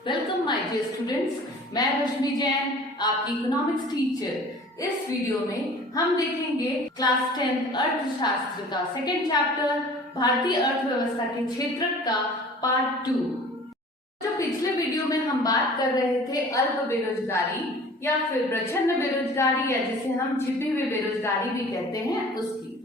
Welcome my dear students, मैं रश्मि जैन, आपकी economics teacher. इस वीडियो में हम देखेंगे क्लास 10 अर्थशास्त्र का सेकेंड चैप्टर भारतीय अर्थव्यवस्था के क्षेत्रक का पार्ट 2। जो पिछले वीडियो में हम बात कर रहे थे अल्प बेरोजगारी या फिर प्रच्छन्न बेरोजगारी या जिसे हम छिपी हुई बेरोजगारी भी कहते हैं उसकी,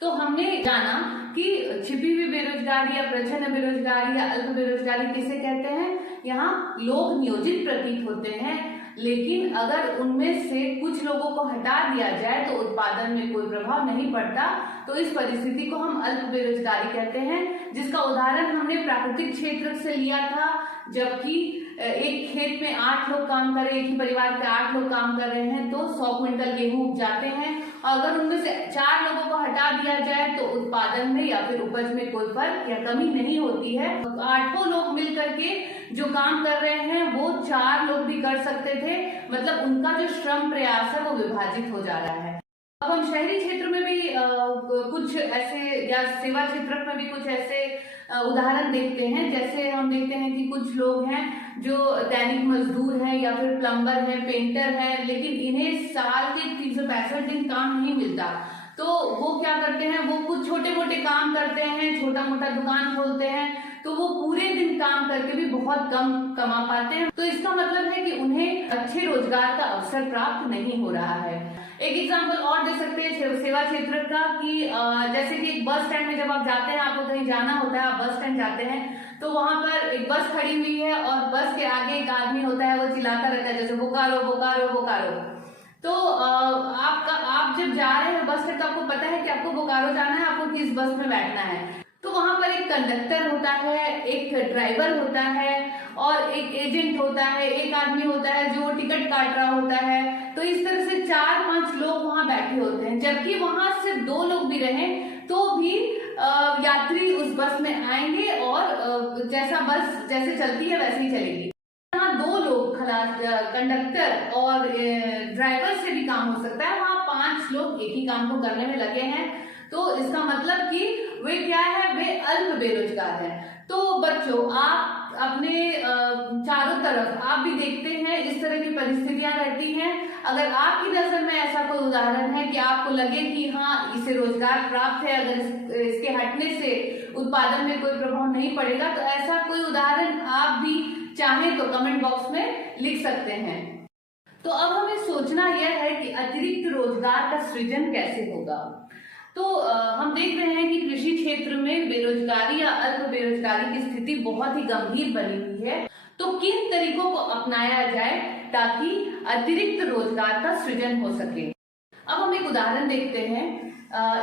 तो हमने जाना कि छिपी हुई बेरोजगारी या प्रच्छन्न बेरोजगारी या अल्प बेरोजगारी किसे कहते हैं। यहाँ लोग नियोजित प्रतीत होते हैं, लेकिन अगर उनमें से कुछ लोगों को हटा दिया जाए तो उत्पादन में कोई प्रभाव नहीं पड़ता, तो इस परिस्थिति को हम अल्प बेरोजगारी कहते हैं। जिसका उदाहरण हमने प्राकृतिक क्षेत्र से लिया था, जबकि एक खेत में 8 लोग काम कर रहे हैं, एक ही परिवार के 8 लोग काम कर रहे हैं, तो 100 क्विंटल गेहूं उपजाते हैं। और अगर उनमें से 4 लोगों को हटा दिया जाए तो उत्पादन में या फिर उपज में कोई फर्क या कमी नहीं होती है। 8 लोग मिल करके जो काम कर रहे हैं वो 4 लोग भी कर सकते थे, मतलब उनका जो श्रम प्रयास है वो विभाजित हो जा रहा है। अब हम शहरी क्षेत्र में भी कुछ ऐसे या सेवा क्षेत्र में भी कुछ ऐसे उदाहरण देखते हैं। जैसे हम देखते हैं कि कुछ लोग हैं जो दैनिक मजदूर हैं या फिर प्लम्बर हैं, पेंटर हैं, लेकिन इन्हें साल के 365 दिन काम नहीं मिलता, तो वो क्या करते हैं, वो कुछ छोटे मोटे काम करते हैं, छोटा मोटा दुकान खोलते हैं, तो वो पूरे दिन काम करके भी बहुत कम कमा पाते हैं। तो इसका मतलब है कि उन्हें अच्छे रोजगार का अवसर प्राप्त नहीं हो रहा है। एक एग्जाम्पल और दे सकते हैं सेवा क्षेत्र का कि जैसे कि एक बस स्टैंड में जब आप जाते हैं, आपको कहीं जाना होता है, आप बस स्टैंड जाते हैं, तो वहां पर एक बस खड़ी हुई है और बस के आगे एक आदमी होता है, वो चिल्लाता रहता है जैसे बोकारो बोकारो बोकारो। तो आप जब जा रहे हैं बस से, तो आपको पता है कि आपको बोकारो जाना है, आपको किस बस में बैठना है। तो वहां पर एक कंडक्टर होता है, एक ड्राइवर होता है और एक एजेंट होता है, एक आदमी होता है जो टिकट काट रहा होता है। तो इस तरह से 4-5 लोग वहां बैठे होते हैं, जबकि वहां सिर्फ 2 लोग भी रहें तो भी यात्री उस बस में आएंगे और जैसा बस जैसे चलती है वैसे ही चलेगी। यहाँ 2 लोग कंडक्टर और ड्राइवर से भी काम हो सकता है, वहाँ 5 लोग एक ही काम को करने में लगे हैं। तो इसका मतलब कि वे क्या है, वे अल्प बेरोजगार हैं। तो बच्चों, आप अपने चारों तरफ आप भी देखते हैं इस तरह की परिस्थितियां रहती हैं। अगर आपकी नजर में ऐसा कोई उदाहरण है कि आपको लगे कि हाँ इसे रोजगार प्राप्त है, अगर इसके हटने से उत्पादन में कोई प्रभाव नहीं पड़ेगा, तो ऐसा कोई उदाहरण आप भी चाहें तो कमेंट बॉक्स में लिख सकते हैं। तो अब हमें सोचना यह है कि अतिरिक्त रोजगार का सृजन कैसे होगा। तो हम देख रहे हैं कि कृषि क्षेत्र में बेरोजगारी या अल्प बेरोजगारी की स्थिति बहुत ही गंभीर बनी हुई है। तो किन तरीकों को अपनाया जाए ताकि अतिरिक्त रोजगार का सृजन हो सके। अब हम एक उदाहरण देखते हैं।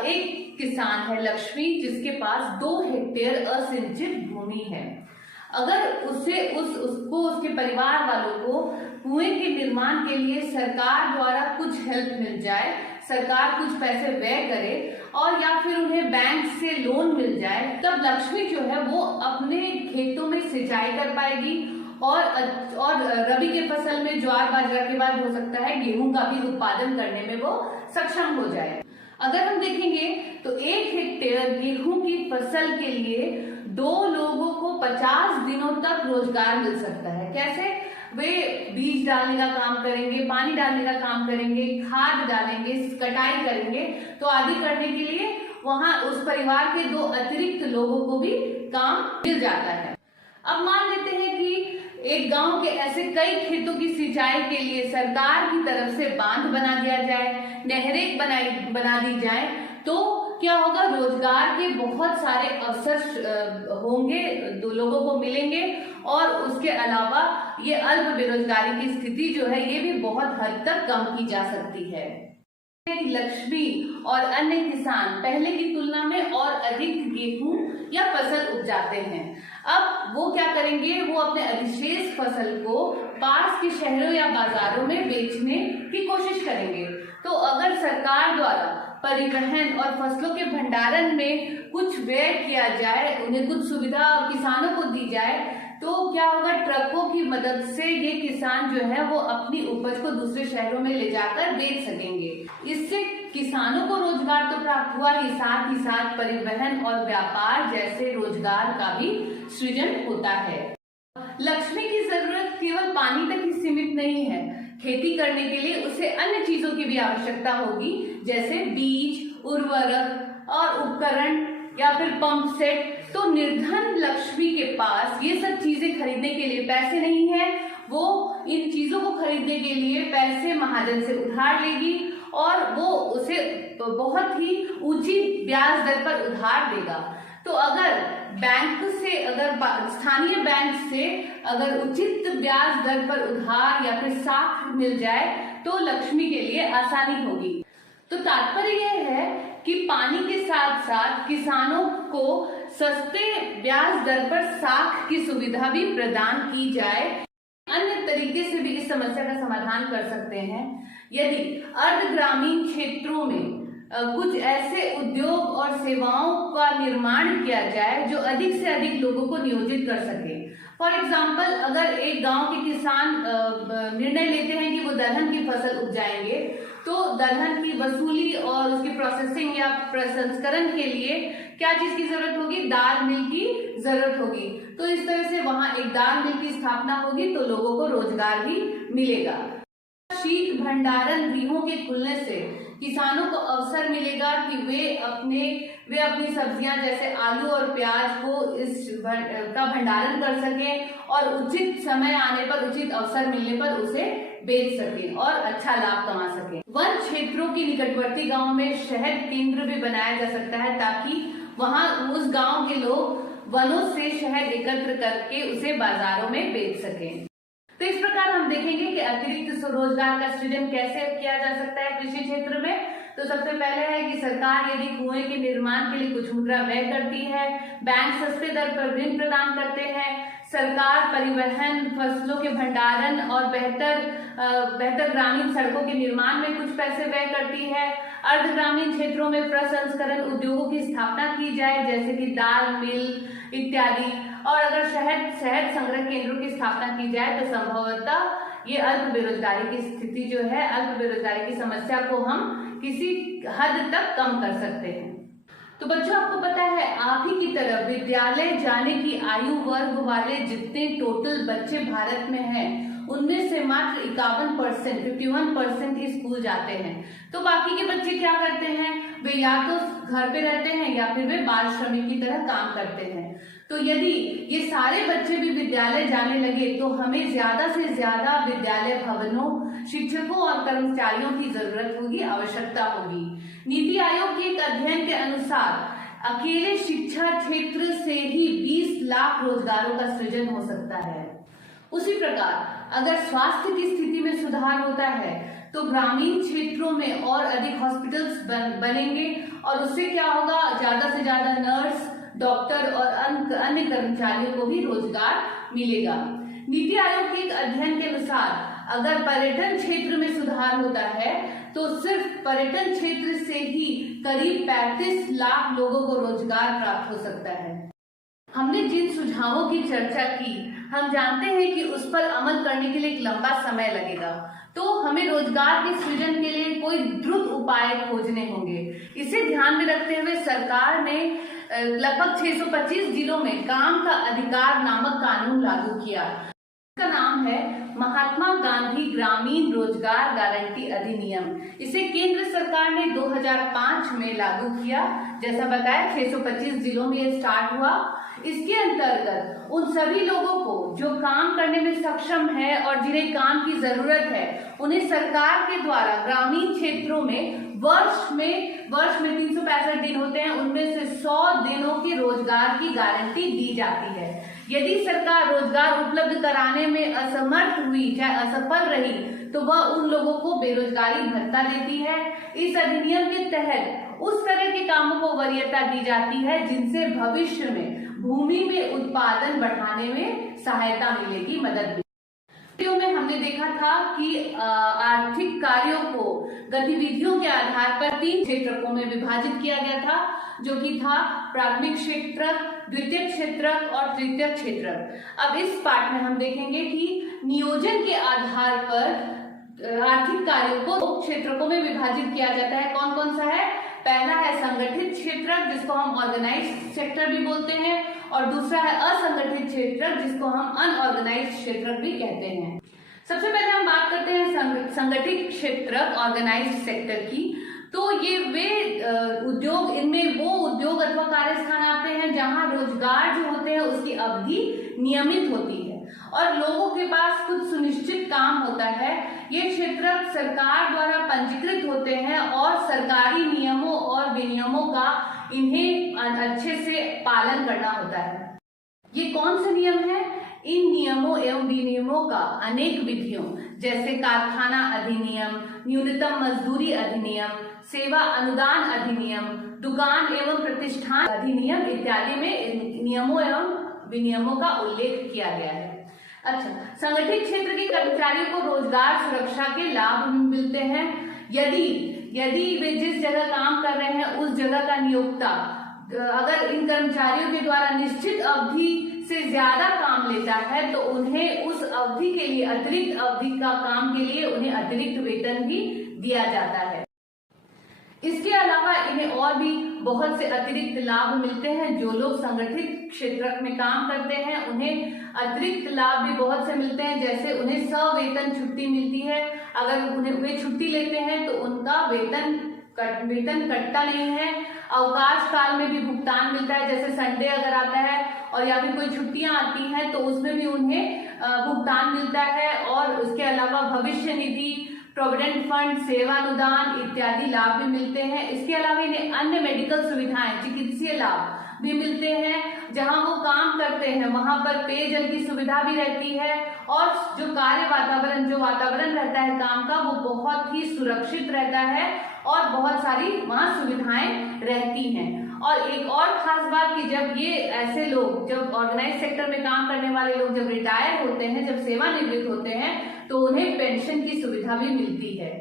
एक किसान है लक्ष्मी, जिसके पास 2 हेक्टेयर असिंचित भूमि है। अगर उसको उसके परिवार वालों को कुएं के निर्माण के लिए सरकार द्वारा कुछ हेल्प मिल जाए, सरकार कुछ पैसे व्यय करे और या फिर उन्हें बैंक से लोन मिल जाए, तब लक्ष्मी जो है वो अपने खेतों में सिंचाई कर पाएगी और रबी के फसल में ज्वार बाजरा के बाद हो सकता है गेहूं का भी उत्पादन करने में वो सक्षम हो जाए। अगर हम देखेंगे तो 1 हेक्टेयर गेहूं की फसल के लिए 2 लोगों को 50 दिनों तक रोजगार मिल सकता है। कैसे? वे बीज डालने का काम करेंगे, पानी डालने का काम करेंगे, खाद डालेंगे, कटाई करेंगे, तो आदि करने के लिए वहां उस परिवार के 2 अतिरिक्त लोगों को भी काम मिल जाता है। अब मान लेते हैं कि एक गांव के ऐसे कई खेतों की सिंचाई के लिए सरकार की तरफ से बांध बना दिया जाए, नहरें बना दी जाए, तो क्या होगा, रोजगार के बहुत सारे अवसर होंगे, 2 लोगों को मिलेंगे और उसके अलावा ये अल्प बेरोजगारी की स्थिति जो है ये भी बहुत हद तक कम की जा सकती है। लक्ष्मी और अन्य किसान पहले की तुलना में और अधिक गेहूं या फसल उपजाते हैं। अब वो क्या करेंगे, वो अपने अधिशेष फसल को पास के शहरों या बाजारों में बेचने की कोशिश करेंगे। तो अगर सरकार द्वारा परिवहन और फसलों के भंडारण में कुछ व्यय किया जाए, उन्हें कुछ सुविधा किसानों को दी जाए, तो क्या होगा, ट्रकों की मदद से ये किसान जो है वो अपनी उपज को दूसरे शहरों में ले जाकर बेच सकेंगे। इससे किसानों को रोजगार तो प्राप्त हुआ ही साथ परिवहन और व्यापार जैसे रोजगार का भी सृजन होता है। लक्ष्मी की की जरूरत केवल पानी तक ही सीमित नहीं है। खेती करने के लिए उसे अन्य चीजों की भी आवश्यकता होगी, जैसे बीज, उर्वरक और उपकरण या फिर पंप सेट। तो निर्धन लक्ष्मी के पास ये सब चीजें खरीदने के लिए पैसे नहीं है। वो इन चीजों को खरीदने के लिए पैसे महाजन से उधार लेगी और वो उसे बहुत ही ऊंची ब्याज दर पर उधार देगा। तो अगर बैंक से, अगर स्थानीय बैंक से अगर उचित ब्याज दर पर उधार या फिर साख मिल जाए तो लक्ष्मी के लिए आसानी होगी। तो तात्पर्य यह है कि पानी के साथ साथ किसानों को सस्ते ब्याज दर पर साख की सुविधा भी प्रदान की जाए। अन्य तरीके से भी इस समस्या का समाधान कर सकते हैं। यदि अर्ध ग्रामीण क्षेत्रों में कुछ ऐसे उद्योग और सेवाओं का निर्माण किया जाए जो अधिक से अधिक लोगों को नियोजित कर सके। फॉर एग्जाम्पल, अगर एक गांव के किसान निर्णय लेते हैं कि वो दलहन की फसल उपजाएंगे, तो दलहन की वसूली और उसकी प्रोसेसिंग या प्रसंस्करण के लिए क्या चीज की जरूरत होगी? दाल मिल की जरूरत होगी। तो इस तरह से वहां एक दाल मिल की स्थापना होगी तो लोगों को रोजगार भी मिलेगा। शीत भंडारण गृहों के खुलने से किसानों को अवसर मिलेगा कि वे अपनी सब्जियां जैसे आलू और प्याज को का भंडारण कर सकें और उचित समय आने पर, उचित अवसर मिलने पर उसे बेच सकें और अच्छा लाभ कमा सकें। वन क्षेत्रों के निकटवर्ती गांव में शहद केंद्र भी बनाया जा सकता है ताकि वहां उस गांव के लोग वनों से शहद एकत्र करके उसे बाजारों में बेच सकें। तो इस प्रकार हम देखेंगे कि अतिरिक्त स्वरोजगार का सृजन कैसे किया जा सकता है कृषि क्षेत्र में। तो सबसे पहले है कि सरकार यदि कुएं के निर्माण के लिए कुछ मुद्रा व्यय करती है, बैंक सस्ते दर पर ऋण प्रदान करते हैं, सरकार परिवहन, फसलों के भंडारण और बेहतर ग्रामीण सड़कों के निर्माण में कुछ पैसे व्यय करती है, अर्ध ग्रामीण क्षेत्रों में प्रसंस्करण उद्योगों की स्थापना की जाए जैसे कि दाल मिल इत्यादि, और अगर शहद संग्रह केंद्रों की स्थापना की जाए तो संभवतः ये अल्प बेरोजगारी की स्थिति जो है, अल्प बेरोजगारी की समस्या को हम किसी हद तक कम कर सकते हैं। तो बच्चों, आपको पता है आप ही की तरह विद्यालय जाने की आयु वर्ग वाले जितने टोटल बच्चे भारत में हैं, उनमें से मात्र 51% ही स्कूल जाते हैं। तो बाकी के बच्चे क्या करते हैं? वे या तो घर पे रहते हैं या फिर वे बाल श्रमिक की तरह काम करते हैं। तो यदि ये सारे बच्चे भी विद्यालय जाने लगे तो हमें ज्यादा से ज्यादा विद्यालय भवनों, शिक्षकों और कर्मचारियों की जरूरत होगी, आवश्यकता होगी। नीति आयोग के एक अध्ययन के अनुसार अकेले शिक्षा क्षेत्र से ही 20 लाख रोजगारों का सृजन हो सकता है। उसी प्रकार अगर स्वास्थ्य की स्थिति में सुधार होता है तो ग्रामीण क्षेत्रों में और अधिक हॉस्पिटल्स बनेंगे और उससे क्या होगा? ज्यादा से ज्यादा नर्स, डॉक्टर और अन्य कर्मचारियों को भी रोजगार मिलेगा। नीति आयोग के एक अध्ययन के अनुसार अगर पर्यटन क्षेत्र में सुधार होता है तो सिर्फ पर्यटन क्षेत्र से ही करीब 35 लाख लोगों को रोजगार प्राप्त हो सकता है। हमने जिन सुझावों की चर्चा की, हम जानते हैं कि उस पर अमल करने के लिए एक लंबा समय लगेगा, तो हमें रोजगार के सृजन के लिए कोई द्रुत उपाय खोजने होंगे। इसे ध्यान में रखते हुए सरकार ने लगभग 625 जिलों में काम का अधिकार नामक कानून लागू किया। इसका नाम है महात्मा गांधी ग्रामीण रोजगार गारंटी अधिनियम। इसे केंद्र सरकार ने 2005 में लागू किया। जैसा बताया 625 जिलों में ये स्टार्ट हुआ। इसके अंतर्गत उन सभी लोगों को जो काम करने में सक्षम है और जिन्हें काम की जरूरत है, उन्हें सरकार के द्वारा ग्रामीण क्षेत्रों में वर्ष में 365 दिन होते हैं, उनमें से 100 दिनों की रोजगार की गारंटी दी जाती है। यदि सरकार रोजगार उपलब्ध कराने में असमर्थ हुई, चाहे असफल रही, तो वह उन लोगों को बेरोजगारी भत्ता देती है। इस अधिनियम के तहत उस तरह के कामों को वरीयता दी जाती है जिनसे भविष्य में भूमि में उत्पादन बढ़ाने में सहायता मिलेगी, मदद मिलेगी। वीडियो में हमने देखा था कि आर्थिक कार्यों को गतिविधियों के आधार पर 3 क्षेत्रकों में विभाजित किया गया था, जो कि था प्राथमिक क्षेत्रक, द्वितीयक क्षेत्रक और तृतीयक क्षेत्रक। अब इस पार्ट में हम देखेंगे कि नियोजन के आधार पर आर्थिक कार्यों को 2 क्षेत्रकों में विभाजित किया जाता है। कौन कौन सा है? पहला है संगठित क्षेत्रक, जिसको हम ऑर्गेनाइज्ड सेक्टर भी बोलते हैं, और दूसरा है असंगठित क्षेत्रक, जिसको हम अनऑर्गेनाइज्ड क्षेत्रक भी कहते हैं। सबसे पहले हम बात करते हैं संगठित क्षेत्रक ऑर्गेनाइज्ड सेक्टर की। तो ये वे उद्योग, इनमें वो उद्योग अथवा कार्य स्थान आते हैं जहां रोजगार जो होते हैं उसकी अवधि नियमित होती है और लोगों के पास कुछ सुनिश्चित काम होता है। ये क्षेत्रक सरकार द्वारा पंजीकृत होते हैं और सरकारी नियमों और विनियमों का इन्हें अच्छे से पालन करना होता है। ये कौन से नियम है? इन नियमों एवं विनियमों का अनेक विधियों जैसे कारखाना अधिनियम, न्यूनतम मजदूरी अधिनियम, सेवा अनुदान अधिनियम, दुकान एवं प्रतिष्ठान अधिनियम इत्यादि में नियमों एवं विनियमों का उल्लेख किया गया है। अच्छा, संगठित क्षेत्र के कर्मचारियों को रोजगार सुरक्षा के लाभ मिलते हैं यदि वे जिस जगह काम कर रहे हैं उस जगह का नियोक्ता अगर इन कर्मचारियों के द्वारा निश्चित अवधि से ज्यादा काम लेता है तो उन्हें उस अवधि के लिए, अतिरिक्त अवधि का काम के लिए उन्हें अतिरिक्त वेतन भी दिया जाता है। इसके अलावा इन्हें और भी बहुत से अतिरिक्त लाभ मिलते हैं। जो लोग संगठित क्षेत्र में काम करते हैं उन्हें अतिरिक्त लाभ भी बहुत से मिलते हैं, जैसे उन्हें सवेतन छुट्टी मिलती है। अगर उन्हें वे छुट्टी लेते हैं तो उनका वेतन कटता नहीं है। अवकाश काल में भी भुगतान मिलता है, जैसे संडे अगर आता है और या फिर कोई छुट्टियां आती हैं तो उसमें भी उन्हें भुगतान मिलता है। और उसके अलावा भविष्य निधि, प्रोविडेंट फंड, सेवानुदान इत्यादि लाभ भी मिलते हैं। इसके अलावा इन्हें अन्य मेडिकल सुविधाएं, चिकित्सीय लाभ भी मिलते हैं। जहां वो काम करते हैं वहां पर पेयजल की सुविधा भी रहती है और जो कार्य वातावरण, जो वातावरण रहता है काम का, वो बहुत ही सुरक्षित रहता है और बहुत सारी वहां सुविधाएं रहती हैं। और एक और खास बात कि जब ये ऐसे लोग, जब ऑर्गेनाइज सेक्टर में काम करने वाले लोग जब रिटायर होते हैं, जब सेवानिवृत्त होते हैं तो उन्हें पेंशन की सुविधा भी मिलती है।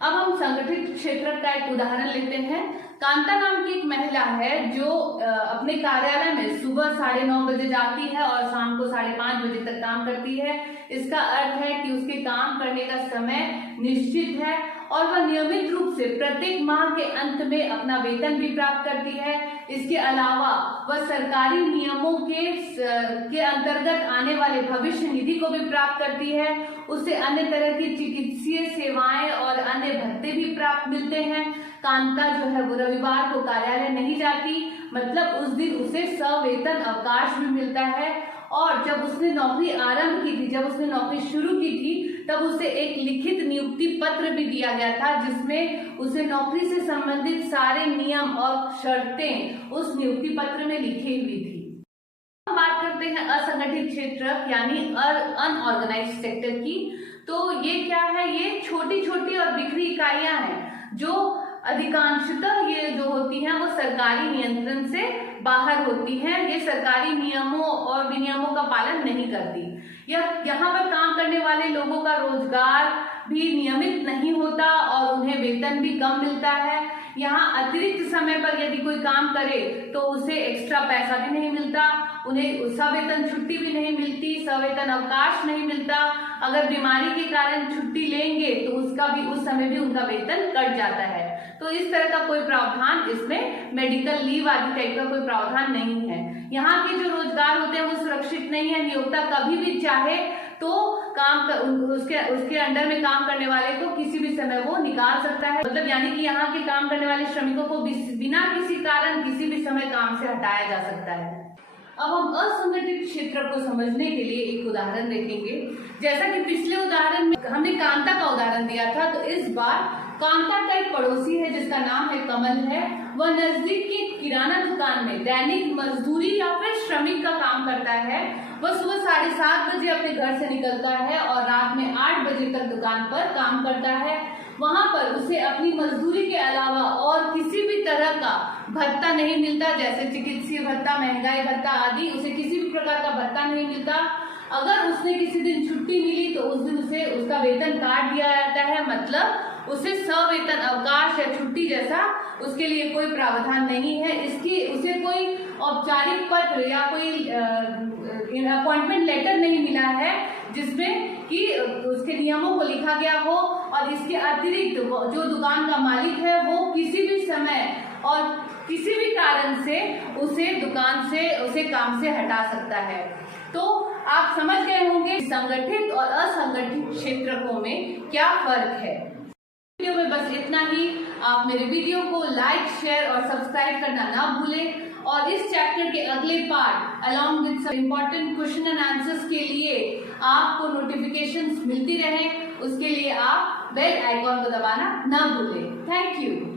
अब हम संगठित क्षेत्र का एक उदाहरण लेते हैं। कांता नाम की एक महिला है जो अपने कार्यालय में सुबह 9:30 बजे जाती है और शाम को 5:30 बजे तक काम करती है। इसका अर्थ है कि उसके काम करने का समय निश्चित है और वह नियमित रूप से प्रत्येक माह के अंत में अपना वेतन भी प्राप्त करती है। इसके अलावा वह सरकारी नियमों के अंतर्गत आने वाले भविष्य निधि को भी प्राप्त करती है। उसे अन्य तरह की चिकित्सीय सेवाएं और अन्य भत्ते भी प्राप्त मिलते हैं। कांता जो है वो रविवार को कार्यालय नहीं जाती, मतलब उस दिन उसे सवेतन अवकाश भी मिलता है। और जब उसने नौकरी आरंभ की थी, जब उसने नौकरी शुरू की थी, तब उसे एक लिखित नियुक्ति पत्र भी दिया गया था जिसमें उसे नौकरी से संबंधित सारे नियम और शर्तें उस नियुक्ति पत्र में लिखी हुई थी। हम बात करते हैं असंगठित क्षेत्र यानी अनऑर्गेनाइज्ड सेक्टर की। तो ये क्या है? ये छोटी छोटी और बिखरी इकाइयां हैं जो अधिकांशतः ये जो होती हैं वो सरकारी नियंत्रण से बाहर होती हैं। ये सरकारी नियमों और विनियमों का पालन नहीं करती। यहाँ पर काम करने वाले लोगों का रोजगार भी नियमित नहीं होता और उन्हें वेतन भी कम मिलता है। यहाँ अतिरिक्त समय पर यदि कोई काम करे तो उसे एक्स्ट्रा पैसा भी नहीं मिलता, उन्हें सवेतन छुट्टी भी नहीं मिलती, सवेतन अवकाश नहीं मिलता। अगर बीमारी के कारण छुट्टी लेंगे तो उसका भी, उस समय भी उनका वेतन कट जाता है। तो इस तरह का कोई प्रावधान इसमें, मेडिकल लीव आदि टाइप का कोई प्रावधान नहीं है। यहाँ के जो रोजगार होते हैं वो सुरक्षित नहीं है। नियोक्ता कभी भी चाहे तो काम कर, उसके अंडर में काम करने वाले को किसी भी समय वो निकाल सकता है। मतलब यानी कि यहाँ के काम करने वाले श्रमिकों को बिना किसी कारण किसी भी समय काम से हटाया जा सकता है। अब हम असंगठित क्षेत्र को समझने के लिए एक उदाहरण देखेंगे। जैसा कि पिछले उदाहरण में हमने कांता का उदाहरण दिया था, तो इस बार कांता का एक पड़ोसी है जिसका नाम है कमल है। वह नजदीक की किराना दुकान में दैनिक मजदूरी या फिर श्रमिक का काम करता है। वह सुबह 7:30 बजे अपने घर से निकलता है और रात में 8 बजे तक दुकान पर काम करता है। वहां पर उसे अपनी मजदूरी के अलावा और किसी भी तरह का भत्ता नहीं मिलता, जैसे चिकित्सीय भत्ता, महंगाई भत्ता आदि। उसे किसी भी प्रकार का भत्ता नहीं मिलता। अगर उसने किसी दिन छुट्टी मिली तो उस दिन उसे उसका वेतन काट दिया जाता है, मतलब उसे सवेतन अवकाश या छुट्टी जैसा उसके लिए कोई प्रावधान नहीं है। उसे कोई औपचारिक पत्र या कोई अपॉइंटमेंट लेटर नहीं मिला है जिसमें कि उसके नियमों को लिखा गया हो। और इसके अतिरिक्त जो दुकान का मालिक है वो किसी भी समय और किसी भी कारण से उसे दुकान से, उसे काम से हटा सकता है। तो आप समझ गए होंगे संगठित और असंगठित क्षेत्रकों में क्या फर्क है। वीडियो में बस इतना ही। आप मेरे वीडियो को लाइक, शेयर और सब्सक्राइब करना ना भूलें और इस चैप्टर के अगले part along with some important question and answers के लिए आपको नोटिफिकेशंस मिलती रहे, उसके लिए आप बेल आइकॉन को दबाना ना भूलें। Thank you.